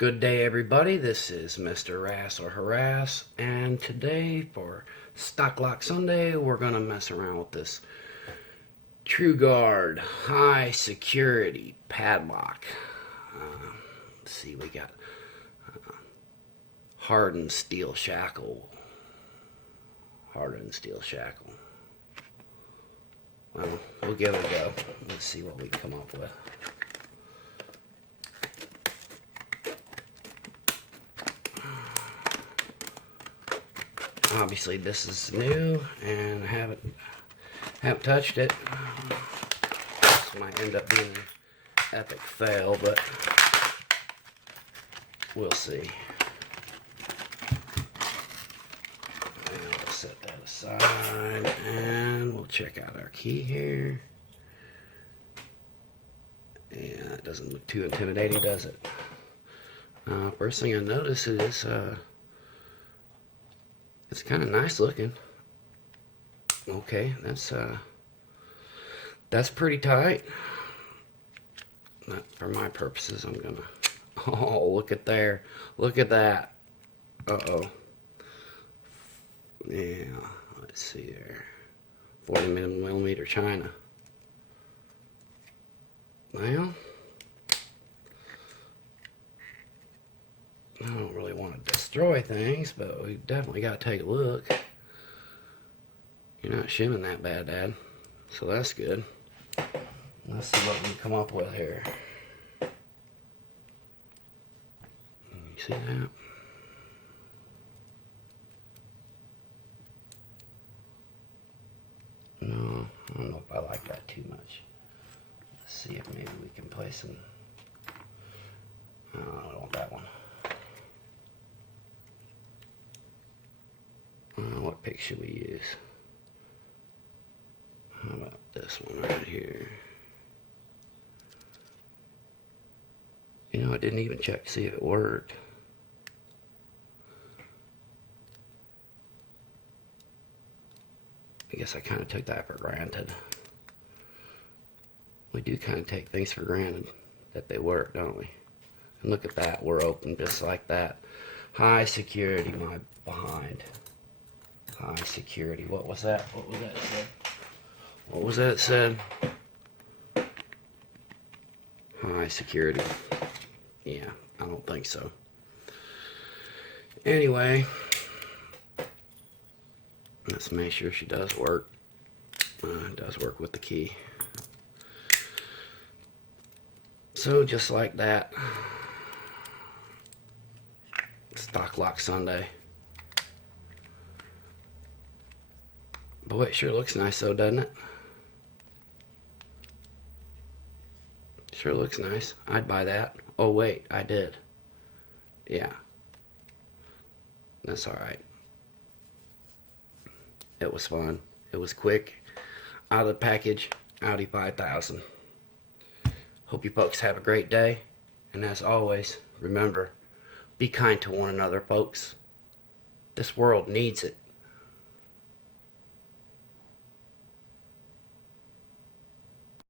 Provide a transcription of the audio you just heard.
Good day, everybody. This is Mr. Rass or Harass, and today for Stock Lock Sunday, we're going to mess around with this TruGuard high security padlock. Let's see, we got hardened steel shackle. Hardened steel shackle. Well, we'll give it a go. Let's see what we can come up with. Obviously this is new and I haven't touched it. This might end up being an epic fail, but we'll see. And we'll set that aside and we'll check out our key here. Yeah, it doesn't look too intimidating, does it? First thing I notice is it's kind of nice looking. Okay, that's pretty tight. Not for my purposes. I'm gonna. Oh, look at there. Look at that. Uh-oh. Yeah. Let's see there. 40 millimeter China. Well, I don't really want to destroy things, but we definitely got to take a look. You're not shimming that bad, Dad. So that's good. Let's see what we can come up with here. You see that? No, I don't know if I like that too much. Let's see if maybe we can play some. Oh, I don't want that one. What pick should we use? How about this one right here? You know, I didn't even check to see if it worked. I guess I kind of took that for granted. We do kind of take things for granted that they work, don't we? And look at that, we're open just like that. High security, my behind. High security. What was that? What was that said? What was that said? High security. Yeah, I don't think so. Anyway, let's make sure she does work. Does work with the key. So just like that. Stock Lock Sunday. Boy, it sure looks nice though, doesn't it? Sure looks nice. I'd buy that. Oh wait, I did. Yeah. That's alright. It was fun. It was quick. Out of the package, Audi 5000. Hope you folks have a great day. And as always, remember, be kind to one another, folks. This world needs it.